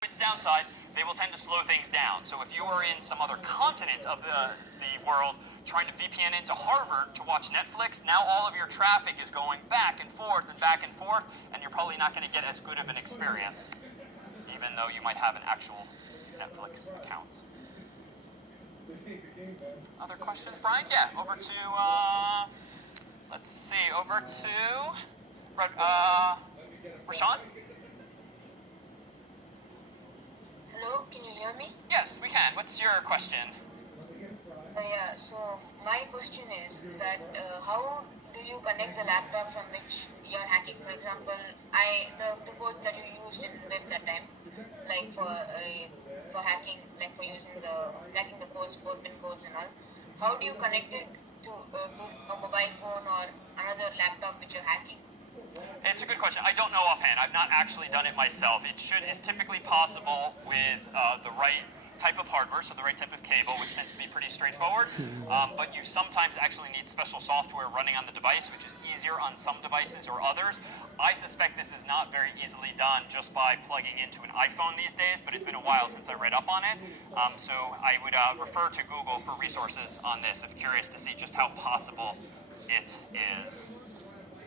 The downside, they will tend to slow things down. So if you are in some other continent of the world trying to VPN into Harvard to watch Netflix, now all of your traffic is going back and forth, and you're probably not going to get as good of an experience, even though you might have an actual Netflix account. Other questions, Brian? Yeah, over to, let's see, over to Rashawn? Hello, can you hear me? Yes, we can. What's your question? Yeah, so my question is that how do you connect the laptop from which you're hacking? For example, the code that you used in web that time, like for hacking, like for using cracking the codes, 4-pin codes and all. How do you connect it to a mobile phone or another laptop which you're hacking? It's a good question. I don't know offhand. I've not actually done it myself. It's typically possible with the right type of hardware, so the right type of cable, which tends to be pretty straightforward. But you sometimes actually need special software running on the device, which is easier on some devices or others. I suspect this is not very easily done just by plugging into an iPhone these days, but it's been a while since I read up on it. So I would refer to Google for resources on this if curious to see just how possible it is.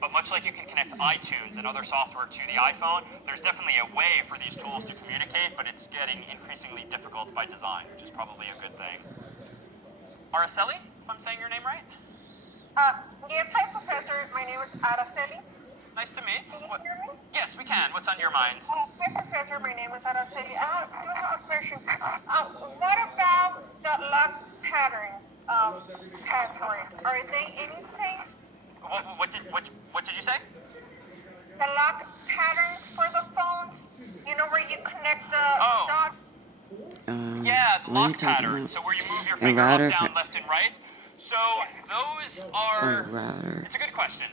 But much like you can connect iTunes and other software to the iPhone, there's definitely a way for these tools to communicate, but it's getting increasingly difficult by design, which is probably a good thing. Araceli, if I'm saying your name right? Yes, hi, Professor. My name is Araceli. Nice to meet. Can you hear me? Yes, we can. What's on your mind? Hi, Professor. My name is Araceli. I do have a question. What about the lock patterns passwords? Are they any safe? What did you say? The lock patterns for the phones, you know, where you connect the dot. Yeah, the lock pattern. So where you move your finger up, down, left, and right. So those are. It's a good question.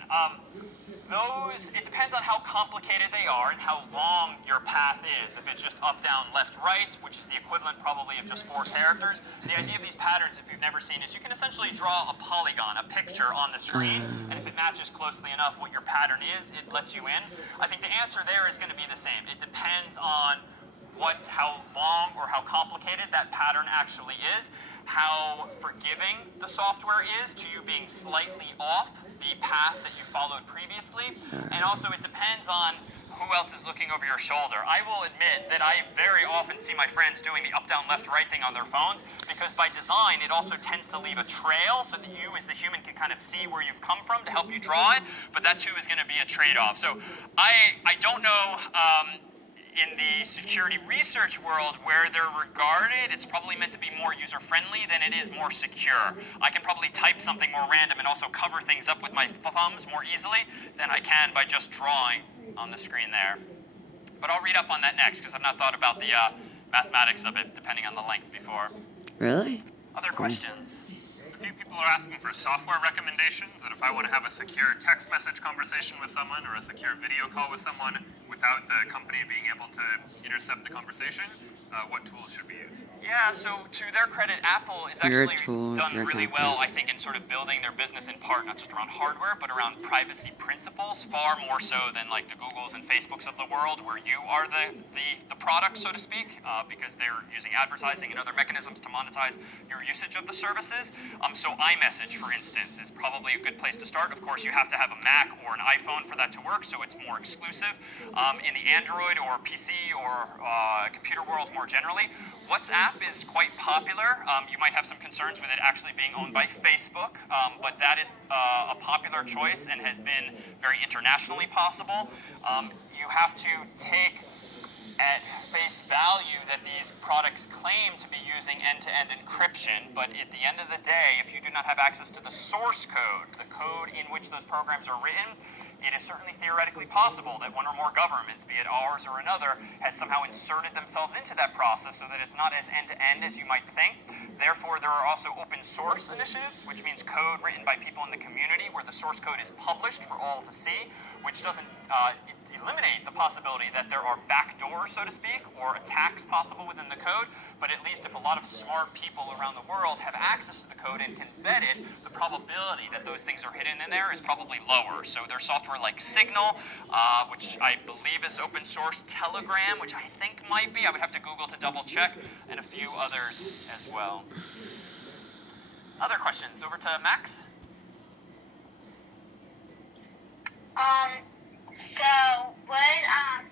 It depends on how complicated they are and how long your path is. If it's just up, down, left, right, which is the equivalent probably of just 4 characters. The idea of these patterns, if you've never seen, is you can essentially draw a polygon, a picture on the screen, and if it matches closely enough what your pattern is, it lets you in. I think the answer there is going to be the same. It depends on how long or how complicated that pattern actually is, how forgiving the software is to you being slightly off the path that you followed previously, and also it depends on who else is looking over your shoulder. I will admit that I very often see my friends doing the up, down, left, right thing on their phones, because by design it also tends to leave a trail so that you as the human can kind of see where you've come from to help you draw it, but that too is going to be a trade-off. So I don't know in the security research world where they're regarded, it's probably meant to be more user-friendly than it is more secure. I can probably type something more random and also cover things up with my thumbs more easily than I can by just drawing on the screen there. But I'll read up on that next because I've not thought about the mathematics of it depending on the length before. Really? Other questions? A few people are asking for software recommendations, that if I want to have a secure text message conversation with someone or a secure video call with someone without the company being able to intercept the conversation, what tools should we use? Yeah, so to their credit, Apple is actually done really well, I think, in sort of building their business in part, not just around hardware, but around privacy principles, far more so than like the Googles and Facebooks of the world, where you are the product, so to speak, because they're using advertising and other mechanisms to monetize your usage of the services. So Imessage, for instance, is probably a good place to start. Of course, you have to have a Mac or an iPhone for that to work, so it's more exclusive. In the Android or PC or computer world more generally, WhatsApp is quite popular. You might have some concerns with it actually being owned by Facebook, but that is a popular choice and has been very internationally possible. You have to take at face value that these products claim to be using end-to-end encryption, but at the end of the day, if you do not have access to the source code, the code in which those programs are written, it is certainly theoretically possible that one or more governments, be it ours or another, has somehow inserted themselves into that process so that it's not as end-to-end as you might think. Therefore, there are also open source initiatives, which means code written by people in the community where the source code is published for all to see, which doesn't eliminate the possibility that there are backdoors, so to speak, or attacks possible within the code, but at least if a lot of smart people around the world have access to the code and can vet it, the probability that those things are hidden in there is probably lower. So there's software like Signal, which I believe is open source, Telegram, which I think might be, I would have to Google to double check, and a few others as well. Other questions? Over to Max.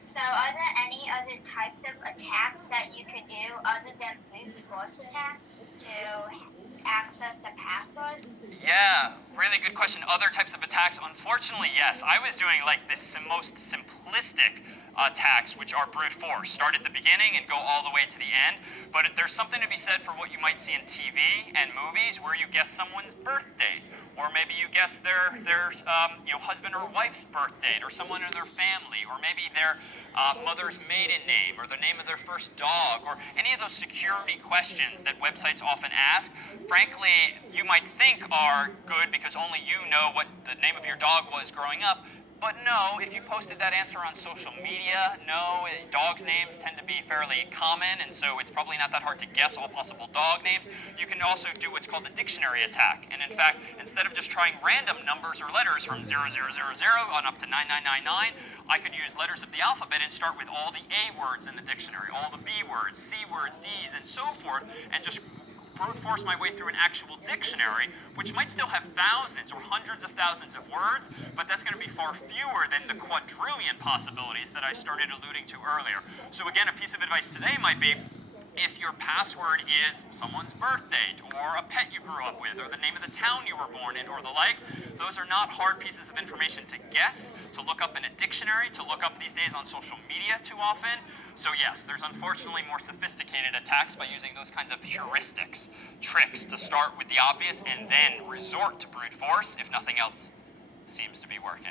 So are there any other types of attacks that you could do other than brute force attacks to access a password? Yeah, really good question. Other types of attacks? Unfortunately, yes. I was doing like this most simplistic attacks, which are brute force. Start at the beginning and go all the way to the end. But there's something to be said for what you might see in TV and movies where you guess someone's birth date. Or maybe you guess their husband or wife's birth date, or someone in their family, or maybe their mother's maiden name, or the name of their first dog, or any of those security questions that websites often ask. Frankly, you might think are good because only you know what the name of your dog was growing up. But no, if you posted that answer on social media, no, dogs' names tend to be fairly common, and so it's probably not that hard to guess all possible dog names. You can also do what's called a dictionary attack. And in fact, instead of just trying random numbers or letters from 0000 on up to 9999, I could use letters of the alphabet and start with all the A words in the dictionary, all the B words, C words, D's, and so forth, and just brute force my way through an actual dictionary, which might still have thousands or hundreds of thousands of words, but that's going to be far fewer than the quadrillion possibilities that I started alluding to earlier. So again, a piece of advice today might be, if your password is someone's birth date, or a pet you grew up with, or the name of the town you were born in, or the like, those are not hard pieces of information to guess, to look up in a dictionary, to look up these days on social media too often. So yes, there's unfortunately more sophisticated attacks by using those kinds of heuristics, tricks to start with the obvious and then resort to brute force if nothing else seems to be working.